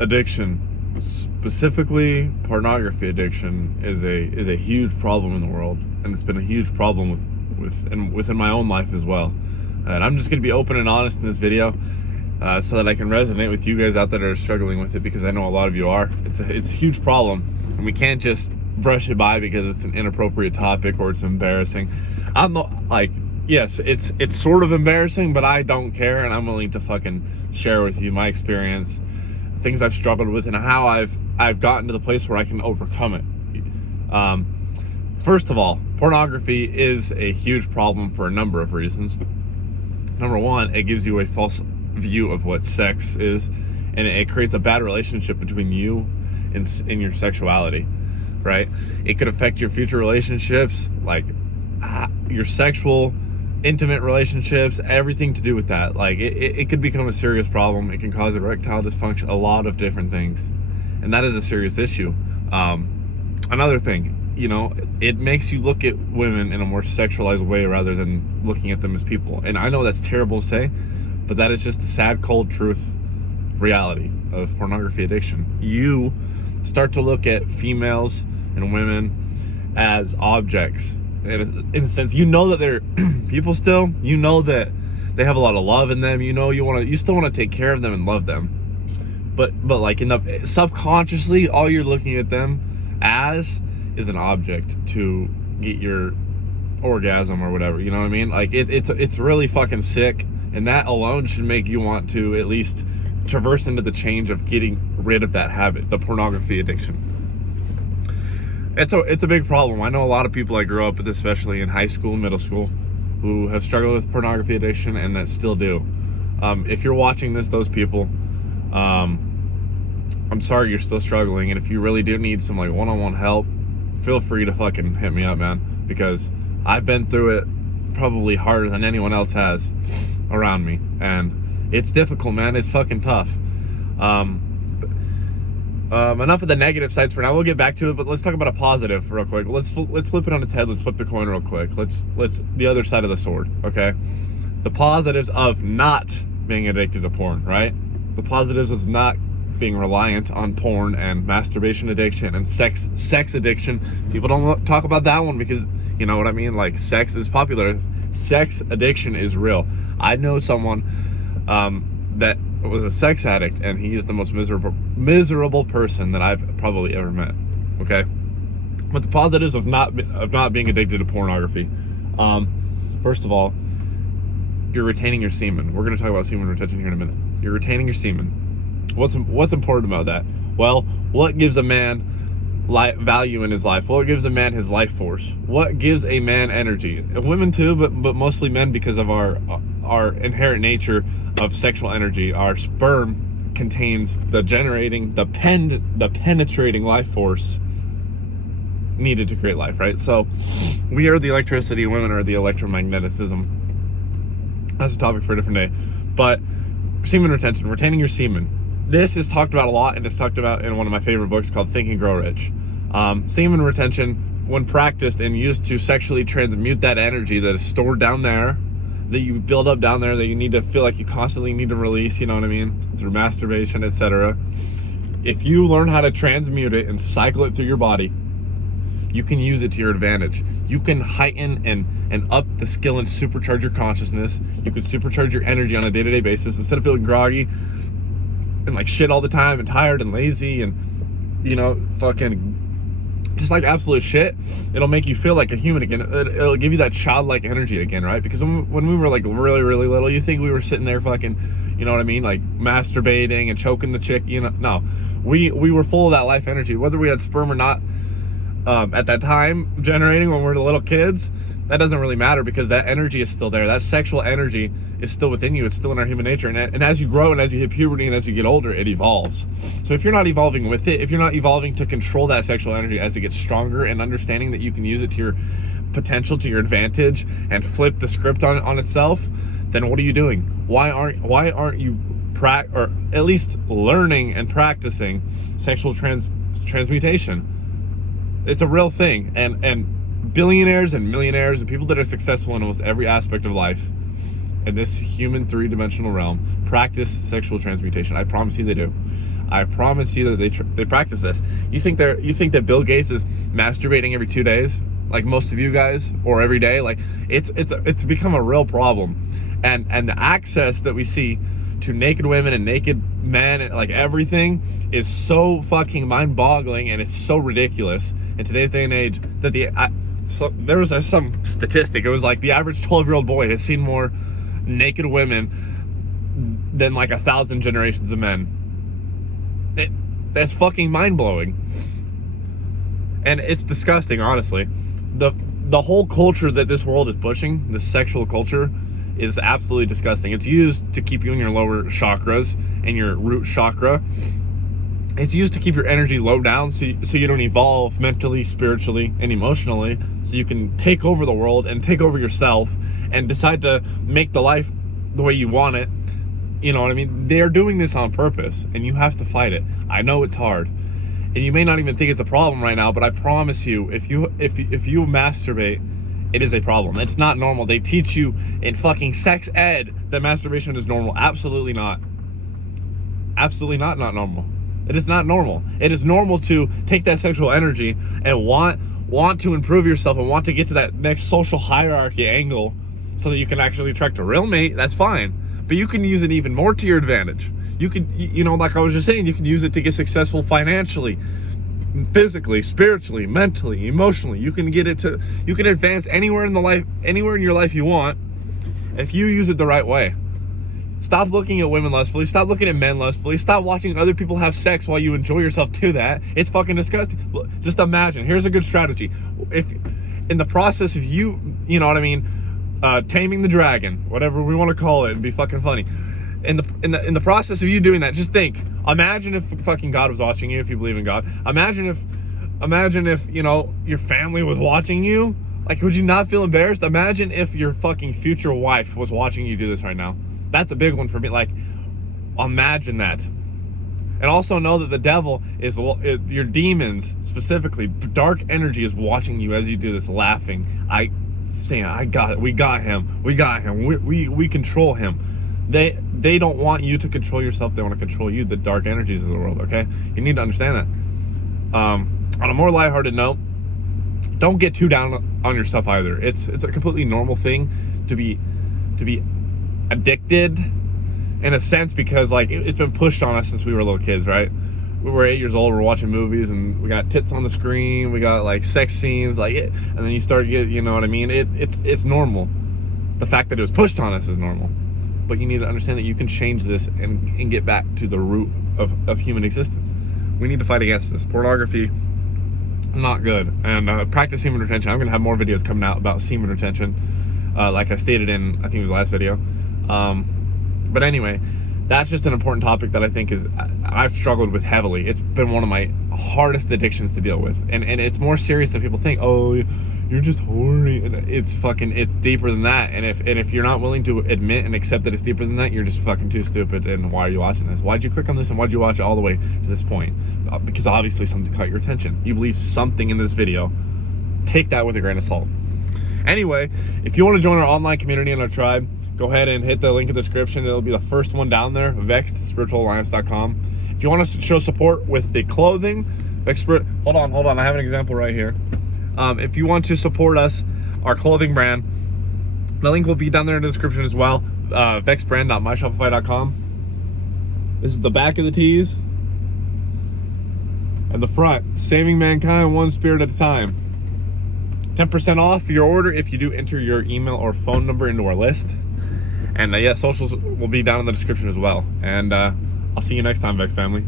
addiction, specifically pornography addiction, is a huge problem in the world, and it's been a huge problem within my own life as well. And I'm just going to be open and honest in this video, so that I can resonate with you guys out there that are struggling with it, because I know a lot of you are. It's a huge problem, and we can't just brush it by because it's an inappropriate topic or it's embarrassing. I'm not like, yes, it's sort of embarrassing, but I don't care, and I'm willing to fucking share with you my experience, things I've struggled with, and how I've gotten to the place where I can overcome it. First of all, pornography is a huge problem for a number of reasons. Number one, it gives you a false view of what sex is, and it creates a bad relationship between you and your sexuality, right? It could affect your future relationships, like your sexual, intimate relationships, everything to do with that. Like it could become a serious problem. It can cause erectile dysfunction, a lot of different things, and that is a serious issue. Another thing, it makes you look at women in a more sexualized way rather than looking at them as people. And I know that's terrible to say, but that is just the sad, cold truth, reality of pornography addiction. You start to look at females and women as objects. In a sense, that they're people still. That they have a lot of love in them. You still want to take care of them and love them. But like subconsciously, all you're looking at them as is an object to get your orgasm or whatever. You know what I mean? Like it's really fucking sick, and that alone should make you want to at least traverse into the change of getting rid of that habit, the pornography addiction. It's a big problem. I know a lot of people I grew up with, especially in high school and middle school, who have struggled with pornography addiction and that still do. If you're watching this, those people, I'm sorry you're still struggling, and if you really do need some like one-on-one help, feel free to fucking hit me up, man, because I've been through it probably harder than anyone else has around me, and it's difficult, man. It's fucking tough. Enough of the negative sides for now. We'll get back to it, but let's talk about a positive real quick. Let's flip it on its head. Let's flip the coin real quick. Let's the other side of the sword, okay? The positives of not being addicted to porn, right? The positives is not being reliant on porn and masturbation addiction and sex addiction. People don't talk about that one because, you know what I mean? Like, sex is popular. Sex addiction is real. I know someone that was a sex addict, and he is the most miserable person that I've probably ever met. Okay, but the positives of not being addicted to pornography. First of all, you're retaining your semen. We're going to talk about semen retention here in a minute. You're retaining your semen. What's important about that? Well, what gives a man value in his life? What gives a man his life force? What gives a man energy? And women too, but mostly men, because of our inherent nature of sexual energy. Our sperm contains the penetrating life force needed to create life, right? So we are the electricity, women are the electromagnetism. That's a topic for a different day. But semen retention, retaining your semen. This is talked about a lot, and it's talked about in one of my favorite books called Think and Grow Rich. Semen retention, when practiced and used to sexually transmute that energy that is stored down there, that you build up down there, that you need to feel like you constantly need to release, you know what I mean, through masturbation, etc. If you learn how to transmute it and cycle it through your body, you can use it to your advantage. You can heighten and up the skill and supercharge your consciousness. You can supercharge your energy on a day-to-day basis. Instead of feeling groggy and like shit all the time and tired and lazy and, fucking just like absolute shit, it'll make you feel like a human again. It'll give you that childlike energy again, right? Because when we were like really, really little, you think we were sitting there fucking, you know what I mean, like masturbating and choking the chick, no. We were full of that life energy, whether we had sperm or not. At that time, generating when we're little kids, that doesn't really matter, because that energy is still there. That sexual energy is still within you. It's still in our human nature. And as you grow and as you hit puberty and as you get older, it evolves. So if you're not evolving with it, if you're not evolving to control that sexual energy as it gets stronger, and understanding that you can use it to your potential, to your advantage, and flip the script on itself, then what are you doing? Why aren't you or at least learning and practicing sexual transmutation? It's a real thing, and billionaires and millionaires and people that are successful in almost every aspect of life in this human three-dimensional realm practice sexual transmutation. I promise you they do. I promise you that they practice this. You think that Bill Gates is masturbating every 2 days, like most of you guys, or every day? Like it's become a real problem, and the access that we see to naked women and naked men, and like everything, is so fucking mind-boggling, and it's so ridiculous in today's day and age that there was some statistic. It was like the average 12-year-old boy has seen more naked women than like 1,000 generations of men. That's fucking mind-blowing, and it's disgusting, honestly. The whole culture that this world is pushing, this sexual culture, is absolutely disgusting. It's used to keep you in your lower chakras and your root chakra. It's used to keep your energy low down so you don't evolve mentally, spiritually, and emotionally, so you can take over the world and take over yourself and decide to make the life the way you want it. You know what I mean? They're doing this on purpose, and you have to fight it. I know it's hard, and you may not even think it's a problem right now, but I promise you, if you masturbate, it is a problem. It's not normal. They teach you in fucking sex ed that masturbation is normal. Absolutely not. Absolutely not normal. It is not normal. It is normal to take that sexual energy and want to improve yourself and want to get to that next social hierarchy angle so that you can actually attract a real mate. That's fine. But you can use it even more to your advantage. You can, like I was just saying, you can use it to get successful financially, physically, spiritually, mentally, emotionally. You can advance anywhere in your life you want if you use it the right way. Stop looking at women lustfully. Stop looking at men lustfully. Stop watching other people have sex while you enjoy yourself to that. It's fucking disgusting. Just imagine. Here's a good strategy. If in the process of taming the dragon, whatever we want to call it, and be fucking funny. In the process of you doing that, just think. Imagine if fucking God was watching you, if you believe in God. Imagine if your family was watching you. Like, would you not feel embarrassed? Imagine if your fucking future wife was watching you do this right now. That's a big one for me. Like, imagine that. And also know that the devil your demons, specifically, dark energy, is watching you as you do this, laughing. I got it. We got him. We control him. They don't want you to control yourself. They want to control you, the dark energies of the world, okay? You need to understand that. On a more lighthearted note, don't get too down on yourself either. It's a completely normal thing to be addicted in a sense, because like it's been pushed on us since we were little kids, right? We were 8 years old, we're watching movies, and we got tits on the screen, we got like sex scenes, like it, and then you start to get, you know what I mean? It's normal. The fact that it was pushed on us is normal. But you need to understand that you can change this and get back to the root of human existence. We need to fight against this. Pornography, not good. And practice semen retention. I'm going to have more videos coming out about semen retention, like I stated in, I think it was the last video. But anyway, that's just an important topic that I think I've struggled with heavily. It's been one of my hardest addictions to deal with. And it's more serious than people think. Oh, you're just horny. And it's deeper than that. And if you're not willing to admit and accept that it's deeper than that, you're just fucking too stupid. And why are you watching this? Why'd you click on this, and why'd you watch it all the way to this point? Because obviously something caught your attention. You believe something in this video. Take that with a grain of salt. Anyway, if you want to join our online community and our tribe, go ahead and hit the link in the description. It'll be the first one down there, vexedspiritualalliance.com. If you want us to show support with the clothing, hold on, I have an example right here. If you want to support us, our clothing brand, the link will be down there in the description as well. Vexbrand.myshopify.com. This is the back of the tees, and the front, saving mankind one spirit at a time. 10% off your order if you do enter your email or phone number into our list. And socials will be down in the description as well. And I'll see you next time, Vex family.